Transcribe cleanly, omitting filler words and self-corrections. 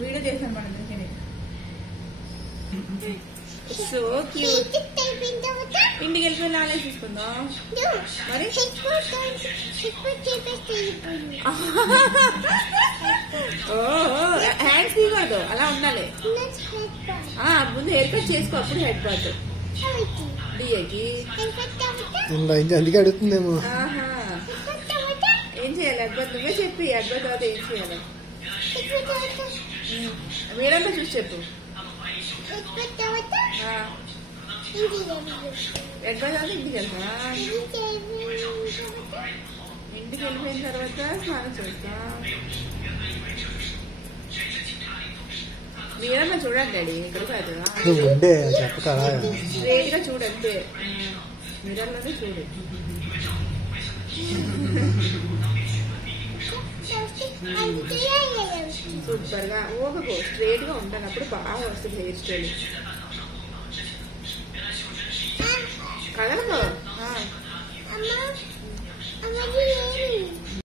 Video చేశాను మనం so cute. ఇంటికి వెళ్ళిపోయిన నాలే తీసుకుందాం మరి. హ్యాండ్స్ తీయకూడదు, అలా ఉండాలి. ముందు హెయిర్ కట్ చేసుకో, అప్పుడు హెడ్ బాత్. డిఏకి అందుకే అడుగుతుందేమో. ఏం చేయాలి హెడ్ బాత్? నువ్వే చెప్పి హెడ్ బాత్ తర్వాత ఏం చేయాలి మీరంతా చూసి చెప్పు. హెడ్ బాత్ తర్వాత ఇంటికి వెళ్తా. ఇంటికి వెళ్ళిపోయిన తర్వాత స్నానం చేస్తా. మీరన్నా చూడండి డాడీ, ఇక్కడ కాదు స్ట్రేట్ గా చూడంతే. మీరల్లోనే చూడు. సూపర్ గా ఊగకు, స్ట్రేట్ గా ఉంటాను, అప్పుడు బాగా వస్తుంది హెయిర్ స్టైల్.